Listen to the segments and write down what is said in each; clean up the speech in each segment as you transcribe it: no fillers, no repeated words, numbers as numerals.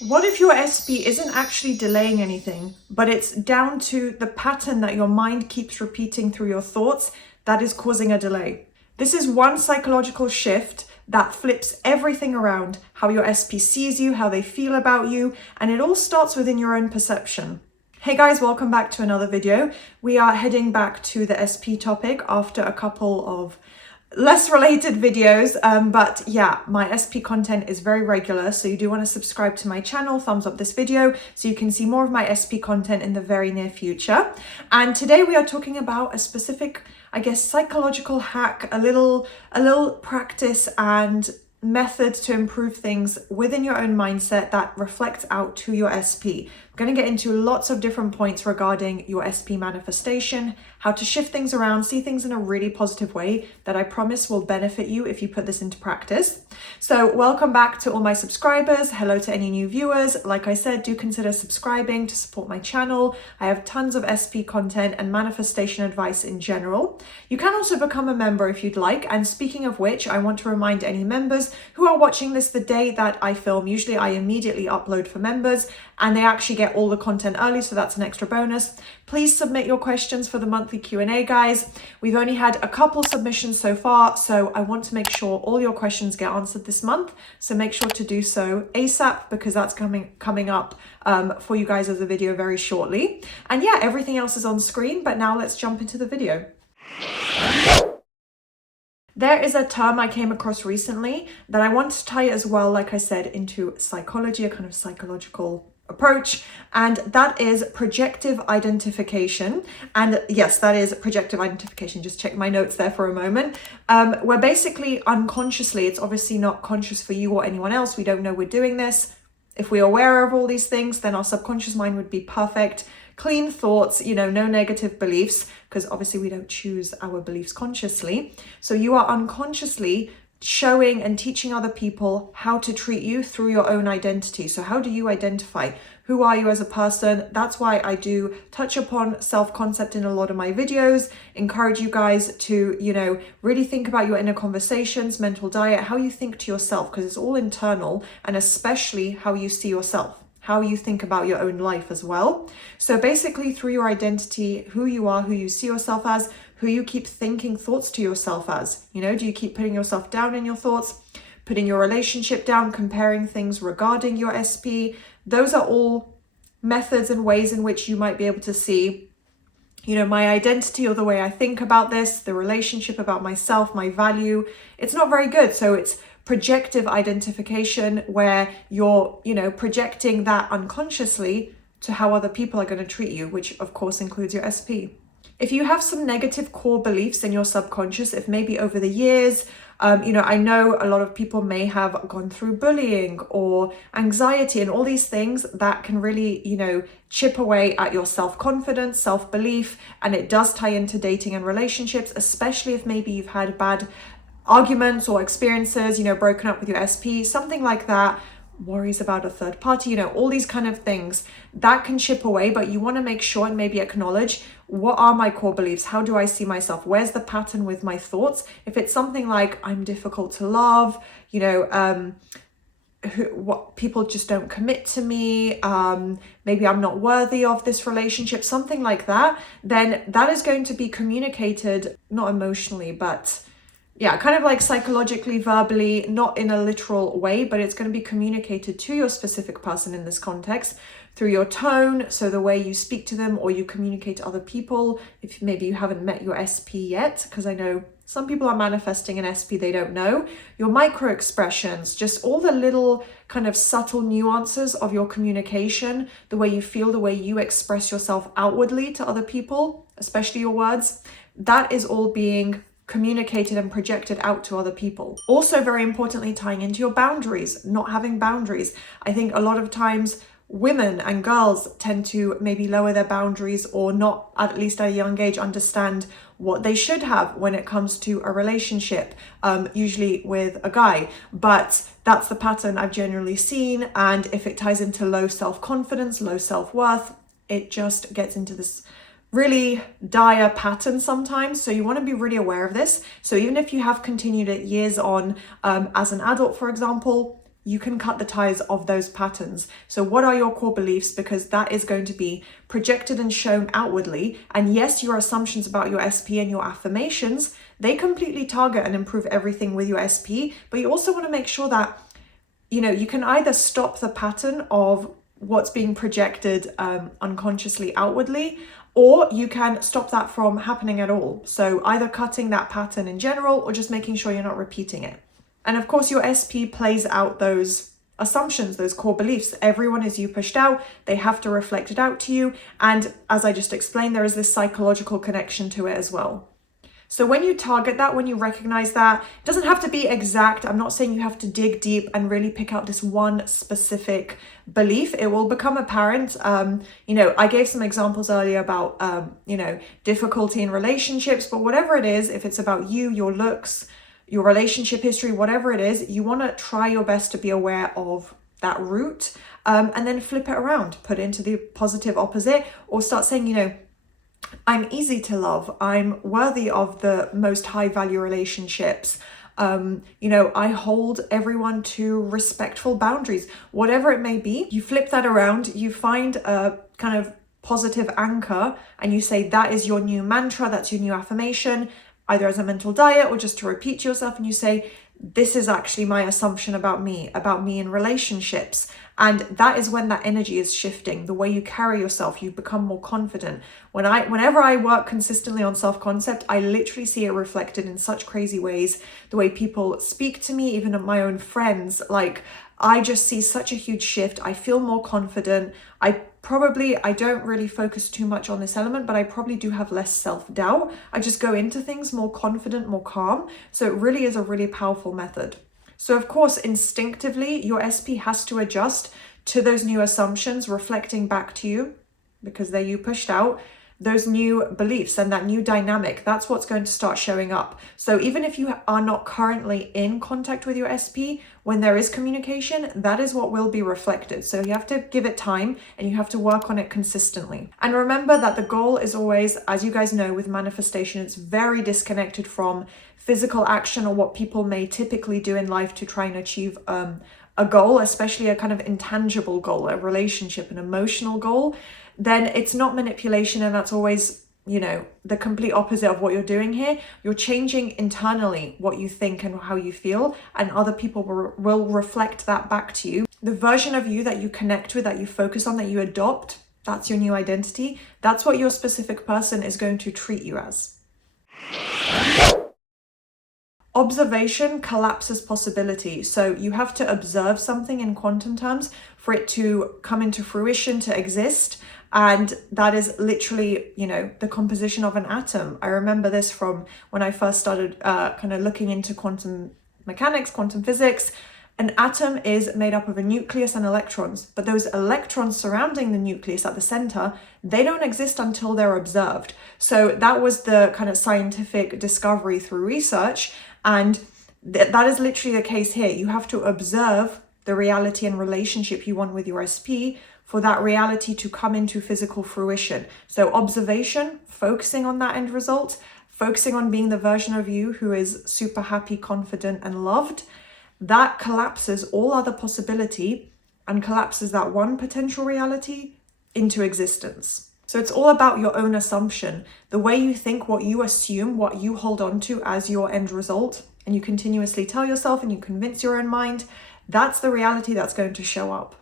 What if your SP isn't actually delaying anything, but it's down to the pattern that your mind keeps repeating through your thoughts that is causing a delay? This is one psychological shift that flips everything around, how your SP sees you, how they feel about you, and it all starts within your own perception. Hey guys, welcome back to another video. We are heading back to the SP topic after a couple of less related videos, but yeah, my SP content is very regular, so you do want to subscribe to my channel, thumbs up this video so you can see more of my SP content in the very near future. And today we are talking about a specific, I guess, psychological hack, a little practice and method to improve things within your own mindset that reflects out to your SP. I'm going to get into lots of different points regarding your SP manifestation, how to shift things around, see things in a really positive way that I promise will benefit you if you put this into practice. So welcome back to all my subscribers. Hello to any new viewers. Like I said, do consider subscribing to support my channel. I have tons of SP content and manifestation advice in general. You can also become a member if you'd like. And speaking of which, I want to remind any members who are watching this the day that I film. Usually I immediately upload for members and they actually get all the content early, so that's an extra bonus. Please submit your questions for the monthly Q&A, guys. We've only had a couple submissions so far, so I want to make sure all your questions get answered this month. So make sure to do so ASAP because that's coming up for you guys as a video very shortly. And yeah, everything else is on screen, but now let's jump into the video. There is a term I came across recently that I want to tie as well, like I said, into psychology, a kind of psychological approach, and that is projective identification. And yes, that is projective identification. Just check my notes there for a moment. Where basically unconsciously, it's obviously not conscious for you or anyone else. We don't know we're doing this. If we're aware of all these things, then our subconscious mind would be perfect. Clean thoughts, no negative beliefs, because obviously we don't choose our beliefs consciously. So you are unconsciously showing and teaching other people how to treat you through your own identity. So how do you identify? Who are you as a person? That's why I do touch upon self-concept in a lot of my videos, encourage you guys to, really think about your inner conversations, mental diet, how you think to yourself, because it's all internal, and especially how you see yourself, how you think about your own life as well. So basically through your identity, who you are, who you see yourself as, who you keep thinking thoughts to yourself as, do you keep putting yourself down in your thoughts, putting your relationship down, comparing things regarding your SP? Those are all methods and ways in which you might be able to see, my identity or the way I think about this, the relationship about myself, my value. It's not very good. So it's projective identification where you're, projecting that unconsciously to how other people are going to treat you, which of course includes your SP. If you have some negative core beliefs in your subconscious, if maybe over the years, I know a lot of people may have gone through bullying or anxiety and all these things that can really, chip away at your self-confidence, self-belief, and it does tie into dating and relationships, especially if maybe you've had bad arguments or experiences, broken up with your SP, something like that, worries about a third party, all these kind of things that can chip away. But you want to make sure and maybe acknowledge, what are my core beliefs? How do I see myself? Where's the pattern with my thoughts? If it's something like I'm difficult to love, what people just don't commit to me, maybe I'm not worthy of this relationship, something like that, then that is going to be communicated, not emotionally, but yeah, kind of like psychologically, verbally, not in a literal way, but it's going to be communicated to your specific person in this context through your tone. So the way you speak to them or you communicate to other people, if maybe you haven't met your SP yet, because I know some people are manifesting an SP they don't know, your micro expressions, just all the little kind of subtle nuances of your communication, the way you feel, the way you express yourself outwardly to other people, especially your words, that is all being communicated and projected out to other people. Also, very importantly, tying into your boundaries, not having boundaries. I think a lot of times women and girls tend to maybe lower their boundaries or not, at least at a young age, understand what they should have when it comes to a relationship, usually with a guy. But that's the pattern I've generally seen. And if it ties into low self-confidence, low self-worth, it just gets into this really dire pattern sometimes. So you want to be really aware of this. So even if you have continued it years on as an adult, for example, you can cut the ties of those patterns. So what are your core beliefs? Because that is going to be projected and shown outwardly. And yes, your assumptions about your SP and your affirmations, they completely target and improve everything with your SP. But you also want to make sure that, you know, you can either stop the pattern of what's being projected unconsciously outwardly, or you can stop that from happening at all. So either cutting that pattern in general or just making sure you're not repeating it. And of course, your SP plays out those assumptions, those core beliefs. Everyone is you pushed out. They have to reflect it out to you. And as I just explained, there is this psychological connection to it as well. So when you target that, when you recognize that, it doesn't have to be exact. I'm not saying you have to dig deep and really pick out this one specific belief. It will become apparent. You know, I gave some examples earlier about, you know, difficulty in relationships, but whatever it is, if it's about you, your looks, your relationship history, whatever it is, you want to try your best to be aware of that root, and then flip it around, put it into the positive opposite, or start saying, you know, I'm easy to love. I'm worthy of the most high value relationships. You know, I hold everyone to respectful boundaries, whatever it may be. You flip that around, you find a kind of positive anchor, and you say that is your new mantra, that's your new affirmation, either as a mental diet or just to repeat to yourself. And you say, this is actually my assumption about me in relationships. And that is when that energy is shifting. The way you carry yourself, you become more confident. Whenever I work consistently on self-concept, I literally see it reflected in such crazy ways. The way people speak to me, even my own friends, like I just see such a huge shift. I feel more confident. I don't really focus too much on this element, but I probably do have less self-doubt. I just go into things more confident, more calm. So it really is a really powerful method. So of course, instinctively, your SP has to adjust to those new assumptions, reflecting back to you, because they're you pushed out, those new beliefs and that new dynamic. That's what's going to start showing up. So even if you are not currently in contact with your SP, when there is communication, that is what will be reflected. So you have to give it time and you have to work on it consistently. And remember that the goal is always, as you guys know, with manifestation, it's very disconnected from physical action or what people may typically do in life to try and achieve a goal, especially a kind of intangible goal, a relationship, an emotional goal. Then it's not manipulation, and that's always, you know, the complete opposite of what you're doing here. You're changing internally what you think and how you feel, and other people will reflect that back to you. The version of you that you connect with, that you focus on, that you adopt, that's your new identity. That's what your specific person is going to treat you as. Observation collapses possibility. So you have to observe something in quantum terms for it to come into fruition, to exist. And that is literally, you know, the composition of an atom. I remember this from when I first started kind of looking into quantum mechanics, quantum physics. An atom is made up of a nucleus and electrons, but those electrons surrounding the nucleus at the center, they don't exist until they're observed. So that was the kind of scientific discovery through research. And that is literally the case here. You have to observe the reality and relationship you want with your SP for that reality to come into physical fruition. So observation, focusing on that end result, focusing on being the version of you who is super happy, confident, and loved, that collapses all other possibility and collapses that one potential reality into existence. So it's all about your own assumption, the way you think, what you assume, what you hold on to as your end result, and you continuously tell yourself and you convince your own mind, that's the reality that's going to show up.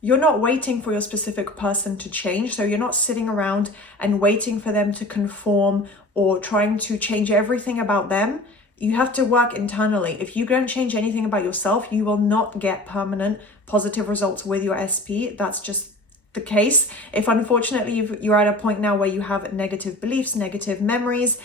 You're not waiting for your specific person to change. So you're not sitting around and waiting for them to conform or trying to change everything about them. You have to work internally. If you don't change anything about yourself, you will not get permanent positive results with your SP. That's just the case. If unfortunately you're at a point now where you have negative beliefs, negative memories,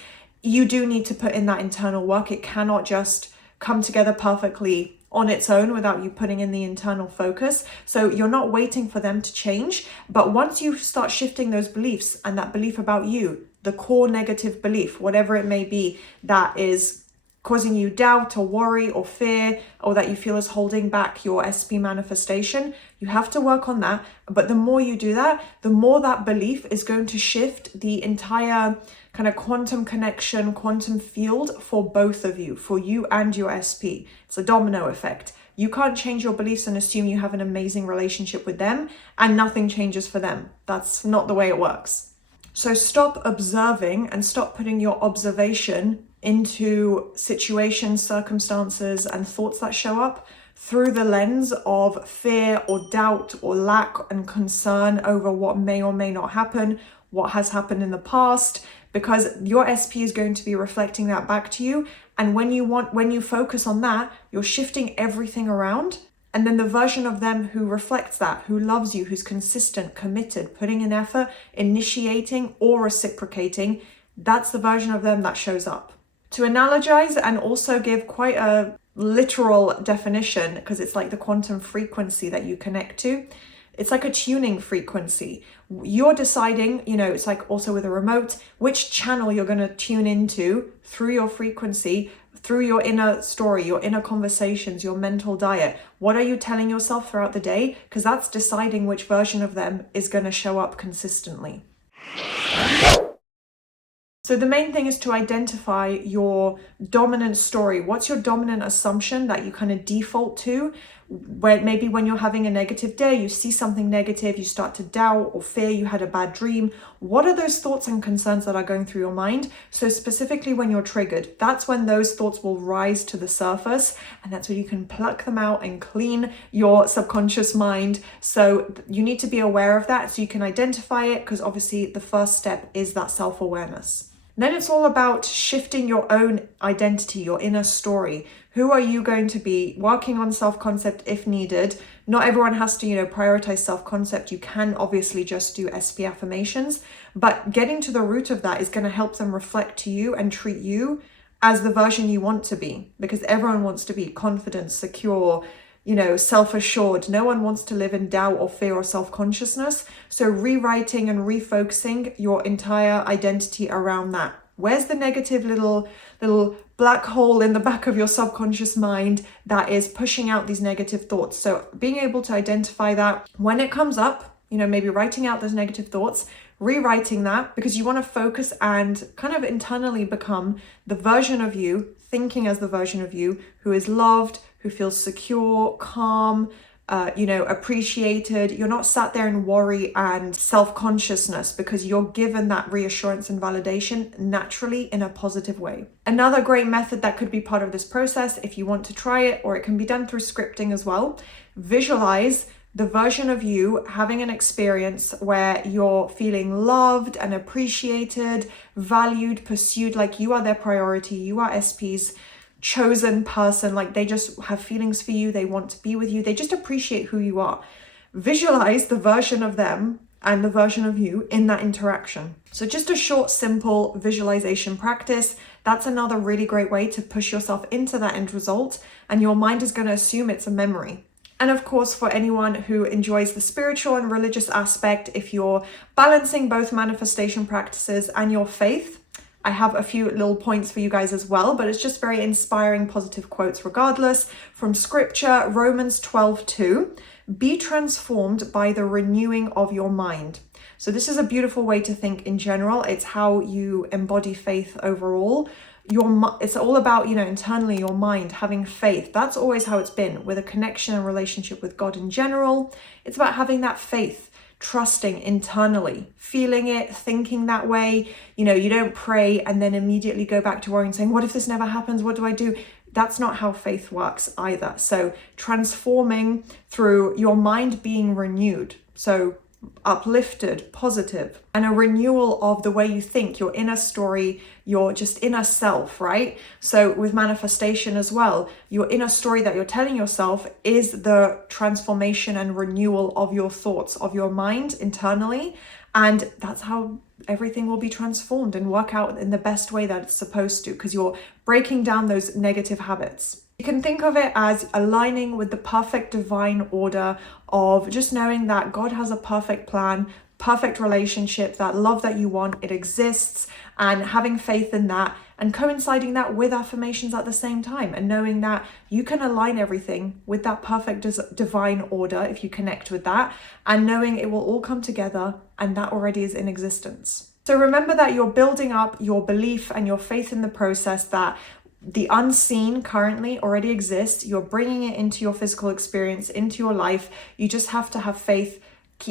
you do need to put in that internal work. It cannot just come together perfectly on its own without you putting in the internal focus. So you're not waiting for them to change. But once you start shifting those beliefs and that belief about you, the core negative belief, whatever it may be, that is causing you doubt or worry or fear, or that you feel is holding back your SP manifestation, you have to work on that. But the more you do that, the more that belief is going to shift the entire kind of quantum connection, quantum field for both of you, for you and your SP. It's a domino effect. You can't change your beliefs and assume you have an amazing relationship with them and nothing changes for them. That's not the way it works. So stop observing and stop putting your observation into situations, circumstances, and thoughts that show up through the lens of fear or doubt or lack and concern over what may or may not happen, what has happened in the past, because your SP is going to be reflecting that back to you. And when you focus on that, you're shifting everything around. And then the version of them who reflects that, who loves you, who's consistent, committed, putting in effort, initiating or reciprocating, that's the version of them that shows up. To analogize and also give quite a literal definition, because it's like the quantum frequency that you connect to. It's like a tuning frequency. You're deciding, it's like also with a remote, which channel you're going to tune into through your frequency, through your inner story, your inner conversations, your mental diet. What are you telling yourself throughout the day? Because that's deciding which version of them is going to show up consistently. So the main thing is to identify your dominant story. What's your dominant assumption that you kind of default to? Where maybe when you're having a negative day, you see something negative, you start to doubt or fear you had a bad dream. What are those thoughts and concerns that are going through your mind? So specifically when you're triggered, that's when those thoughts will rise to the surface, and that's when you can pluck them out and clean your subconscious mind. So you need to be aware of that so you can identify it, because obviously the first step is that self-awareness. Then it's all about shifting your own identity, your inner story. Who are you going to be? Working on self-concept if needed. Not everyone has to, prioritize self-concept. You can obviously just do SP affirmations, but getting to the root of that is going to help them reflect to you and treat you as the version you want to be, because everyone wants to be confident, secure, self-assured. No one wants to live in doubt or fear or self-consciousness. So rewriting and refocusing your entire identity around that. Where's the negative little black hole in the back of your subconscious mind that is pushing out these negative thoughts? So being able to identify that when it comes up, maybe writing out those negative thoughts, rewriting that, because you want to focus and kind of internally become the version of you, thinking as the version of you who is loved, who feels secure, calm, appreciated. You're not sat there in worry and self-consciousness, because you're given that reassurance and validation naturally in a positive way. Another great method that could be part of this process, if you want to try it, or it can be done through scripting as well, visualize the version of you having an experience where you're feeling loved and appreciated, valued, pursued, like you are their priority, you are SP's chosen person, like they just have feelings for you, they want to be with you, they just appreciate who you are. Visualize the version of them and the version of you in that interaction. So just a short, simple visualization practice. That's another really great way to push yourself into that end result, and your mind is going to assume it's a memory. And of course, for anyone who enjoys the spiritual and religious aspect, if you're balancing both manifestation practices and your faith, I have a few little points for you guys as well, but it's just very inspiring, positive quotes regardless. From scripture, Romans 12:2, be transformed by the renewing of your mind. So this is a beautiful way to think in general. It's how you embody faith overall. It's all about, internally your mind, having faith. That's always how it's been with a connection and relationship with God in general. It's about having that faith, trusting internally, feeling it, thinking that way. You don't pray and then immediately go back to worry and saying, what if this never happens? What do I do? That's not how faith works either. So transforming through your mind being renewed. So uplifted, positive, and a renewal of the way you think, your inner story, your just inner self, right? So with manifestation as well, your inner story that you're telling yourself is the transformation and renewal of your thoughts, of your mind internally. And that's how everything will be transformed and work out in the best way that it's supposed to, because you're breaking down those negative habits. You can think of it as aligning with the perfect divine order of just knowing that God has a perfect plan, perfect relationship, that love that you want, it exists, and having faith in that and coinciding that with affirmations at the same time, and knowing that you can align everything with that perfect divine order if you connect with that, and knowing it will all come together and that already is in existence. So remember that you're building up your belief and your faith in the process, that the unseen currently already exists. You're bringing it into your physical experience, into your life. You just have to have faith,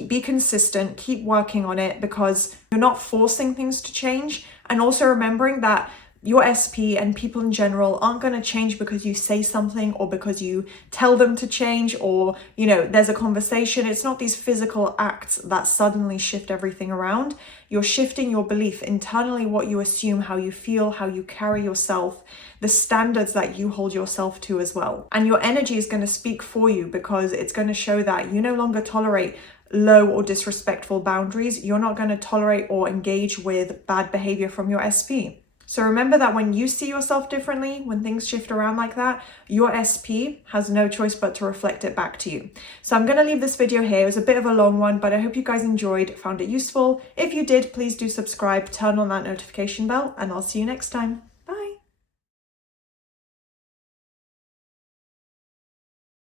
be consistent, keep working on it, because you're not forcing things to change. And also remembering that your SP and people in general aren't going to change because you say something or because you tell them to change, or, you know, there's a conversation. It's not these physical acts that suddenly shift everything around. You're shifting your belief internally, what you assume, how you feel, how you carry yourself, the standards that you hold yourself to as well. And your energy is going to speak for you, because it's going to show that you no longer tolerate low or disrespectful boundaries. You're not going to tolerate or engage with bad behavior from your SP. So remember that when you see yourself differently, when things shift around like that, your SP has no choice but to reflect it back to you. So I'm going to leave this video here. It was a bit of a long one, but I hope you guys enjoyed, found it useful. If you did, please do subscribe, turn on that notification bell, and I'll see you next time.